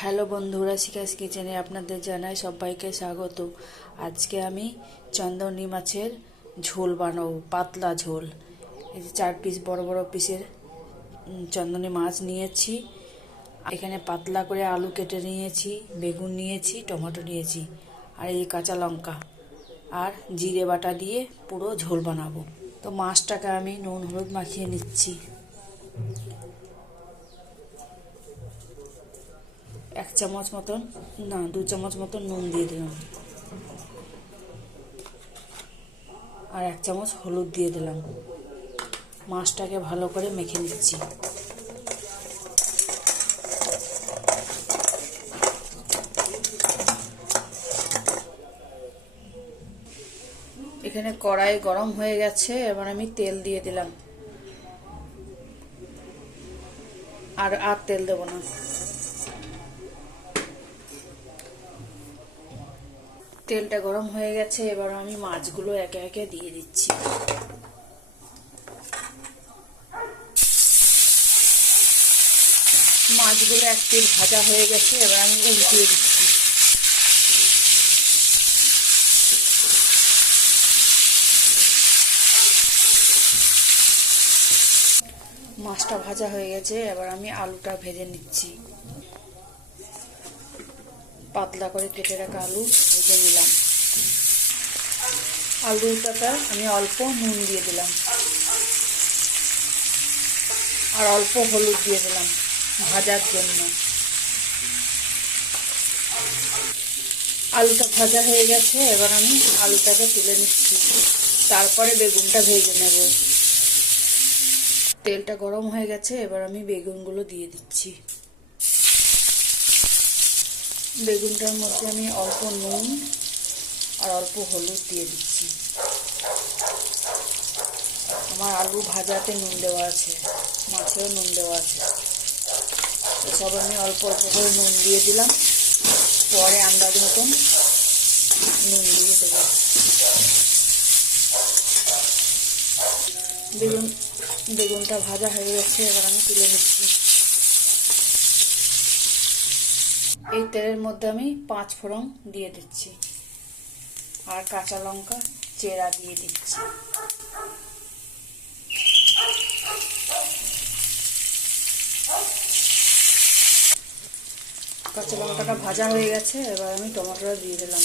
Hello বন্ধুরা, শিখাস কিচেনে আপনাদের জানাই সবাইকে স্বাগত। আজকে আমি চন্দনী মাছের ঝোল বানাবো, পাতলা ঝোল। এই যে 4 পিস বড় বড় পিসের চন্দনী মাছ নিয়েছি। এখানে পাতলা করে আলু কেটে নিয়েছি, বেগুন নিয়েছি, টমেটো নিয়েছি, আর এই কাঁচা লঙ্কা আর জিরে বাটা দিয়ে পুরো ঝোল বানাবো। তো মাছটাকে আমি নুন হলুদ মাখিয়ে নিচ্ছি। 1 চামচ মতন, না 2 চামচ মতন নুন দিয়ে দিলাম, আর 1 চামচ হলুদ দিয়ে দিলাম। মাছটাকে ভালো করে মেখে নিচ্ছি। এখানে কড়াই গরম হয়ে গেছে, এবার আমি তেল দিয়ে দিলাম। আর তেল দেব না। তেলটা গরম হয়ে গেছে, এবার আমি মাছগুলো একে একে দিয়ে দিচ্ছি। মাছগুলো এক পিঠ ভাজা হয়ে গেছে, এবার আমি উল্টিয়ে দিচ্ছি। মাছটা ভাজা হয়ে গেছে, এবার আমি আলুটা ভেজে নিচ্ছি। পাতলা করে কেটে রাখা আলু ভেজে নিলাম। আলুটাতে আমি অল্প নুন দিয়ে দিলাম আর অল্প হলুদ দিয়ে দিলাম ভাজার জন্য। আলুটা ভাজা হয়ে গেছে, এবার আমি আলুটাকে তুলে নিচ্ছি। তারপরে বেগুনটা ভেজে নেব। তেলটা গরম হয়ে গেছে, এবার আমি বেগুনগুলো দিয়ে দিচ্ছি। বেগুনটার মধ্যে আমি অল্প নুন আর অল্প হলুদ দিয়ে দিচ্ছি। আমার আলু ভাজাতে নুন দেওয়া আছে, মাছেও নুন দেওয়া আছে। সব আমি অল্প অল্প করে নুন দিয়ে দিলাম, পরে আন্দাজ মতন নুন দিয়ে দেবো। বেগুনটা ভাজা হয়ে গেছে, এবার আমি তুলে নিচ্ছি। এই তেলের মধ্যে আমি 5 ফোড়ন দিয়ে দিচ্ছি আর কাঁচা লঙ্কা চেরা দিয়ে দিচ্ছি। কাঁচা লঙ্কাটা ভাজা হয়ে গেছে, এবার আমি টমেটোটা দিয়ে দিলাম।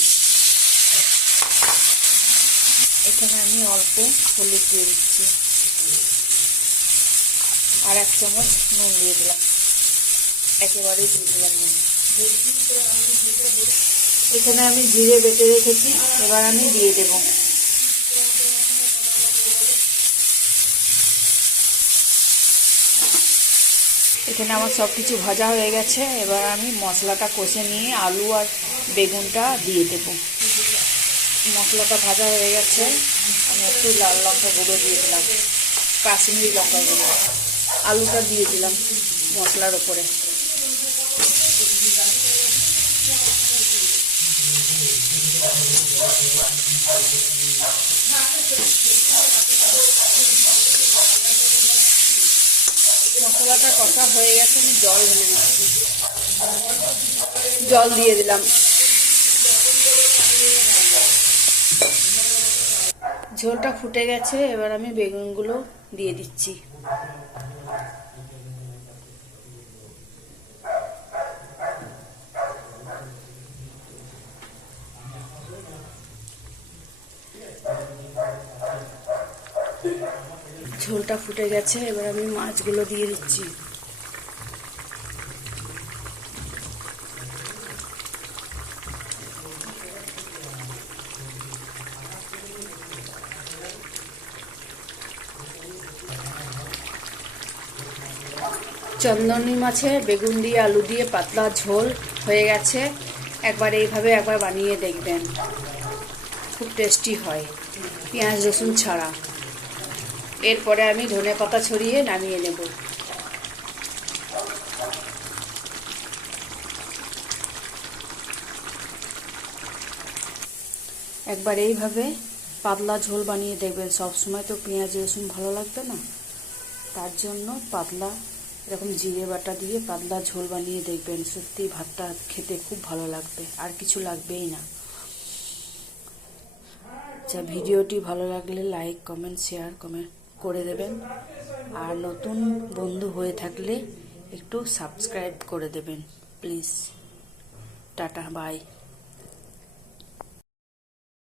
এখানে আমি অল্প হলুদ দিয়ে দিচ্ছি আর 1 চামচ নুন দিয়ে দিলাম। একেবারেই দিয়ে দিলাম নুন। এখানে আমি জিরে বেটে রেখেছি, এবার আমি দিয়ে দেব। এখানে আমার সব কিছু ভাজা হয়ে গেছে, এবার আমি মশলাটা কষে নিয়ে আলু আর বেগুনটা দিয়ে দেব। মশলাটা ভাজা হয়ে গেছে, আমি একটু লাল লঙ্কা গুঁড়ো দিয়ে দিলাম, কাশ্মীরি লঙ্কা গুঁড়ো। আলুটা দিয়ে দিলাম মশলার ওপরে। মশলাটা কষা হয়ে গেছে, আমি জল ঢেলে দিচ্ছি। জল দিয়ে দিলাম। ঝোলটা ফুটে গেছে, এবার আমি বেগুনগুলো দিয়ে দিচ্ছি। ঝোলটা ফুটে গেছে, এবার আমি মাছগুলো দিয়ে দিচ্ছি। চন্দনী মাছের বেগুন দিয়ে আলু দিয়ে পাতলা ঝোল হয়ে গেছে। একবার এইভাবে একবার বানিয়ে দেখবেন, খুব টেস্টি হয়, পেঁয়াজ রসুন ছাড়া। এরপরে আমি ধনেপাতা ছড়িয়ে নামিয়ে নেব। একবার এইভাবে পাতলা ঝোল বানিয়ে দেখবেন। সব সময় তো পেঁয়াজ রসুন ভালো লাগবে না, তার জন্য পাতলা এরকম জিরে বাটা দিয়ে পাতলা ঝোল বানিয়ে দেখবেন, সত্যি ভাতটা খেতে খুব ভালো লাগবে, আর কিছু লাগবেই না। আচ্ছা, ভিডিওটি ভালো লাগলে লাইক কমেন্ট শেয়ার করে দেবেন, আর নতুন বন্ধু হয়ে থাকলে একটু সাবস্ক্রাইব করে দেবেন প্লিজ। Tata, by.